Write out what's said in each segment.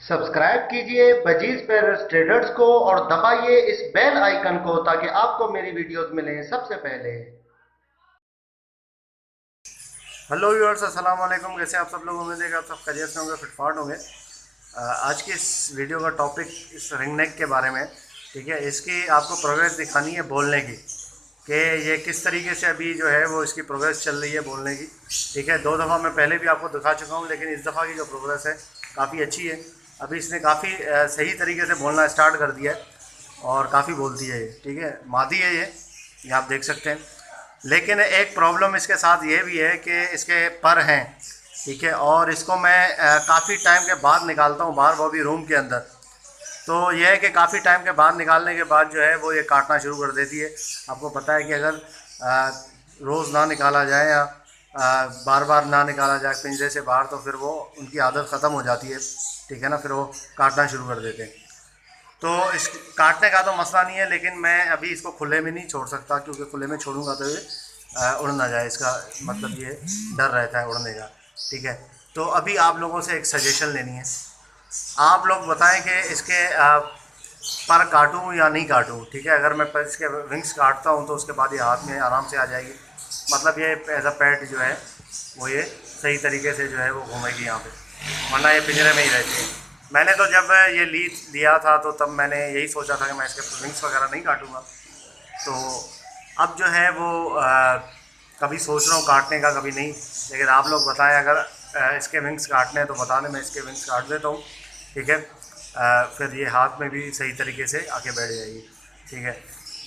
Subscribe कीजिए budgies पैरस traders को और दबाइए इस बेल आइकन को ताकि आपको मेरी वीडियोस मिलें सबसे पहले। हेलो व्यूअर्स, अस्सलाम वालेकुम। कैसे आप सब लोग? उम्मीद है कि आप सब खैरियत से होंगे, फिटफाट होंगे। आज की इस वीडियो का टॉपिक इस रिंग नेक के बारे में, ठीक है। इसकी आपको प्रोग्रेस दिखानी है बोलने की, कि ये किस तरीके से अभी जो है वो इसकी प्रोग्रेस चल रही है बोलने की, ठीक है। दो दफ़ा मैं पहले भी आपको दिखा चुका हूँ, लेकिन इस दफ़ा की जो प्रोग्रेस है काफ़ी अच्छी है। अभी इसने काफ़ी सही तरीके से बोलना स्टार्ट कर दिया है और काफ़ी बोलती है ये, ठीक है। मादी है ये आप देख सकते हैं। लेकिन एक प्रॉब्लम इसके साथ ये भी है कि इसके पर हैं, ठीक है, और इसको मैं काफ़ी टाइम के बाद निकालता हूँ बाहर, वो भी रूम के अंदर। तो यह है कि काफ़ी टाइम के बाद निकालने के बाद जो है वो ये काटना शुरू कर देती है। आपको पता है कि अगर रोज़ ना निकाला जाए या बार बार ना निकाला जाए पिंजरे से बाहर, तो फिर वो उनकी आदत ख़त्म हो जाती है, ठीक है ना। फिर वो काटना शुरू कर देते हैं। तो इस काटने का तो मसला नहीं है, लेकिन मैं अभी इसको खुले में नहीं छोड़ सकता, क्योंकि खुले में छोड़ूंगा तो ये उड़ ना जाए, इसका मतलब ये डर रहता है उड़ने का, ठीक है। तो अभी आप लोगों से एक सजेशन लेनी है। आप लोग बताएं कि इसके पर काटूं या नहीं काटूं, ठीक है। अगर मैं पर इसके विंग्स काटता हूं तो उसके बाद ये हाथ में आराम से आ जाएगी, मतलब ये एज अ पेट जो है वो ये सही तरीके से जो है वो घूमेगी यहाँ पे, वरना ये पिंजरे में ही रहती है। मैंने तो जब ये लिया था तो तब मैंने यही सोचा था कि मैं इसके विंग्स वगैरह नहीं काटूंगा। तो अब जो है वो कभी सोच रहा हूँ काटने का, कभी नहीं। लेकिन आप लोग बताएं, अगर इसके विंग्स काटने हैं तो बता दें, मैं इसके विंग्स काट देता हूँ, ठीक है। फिर ये हाथ में भी सही तरीके से आके बैठ जाएगी, ठीक है।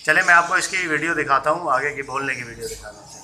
चले मैं आपको इसकी वीडियो दिखाता हूँ, आगे की बोलने की वीडियो दिखाना है।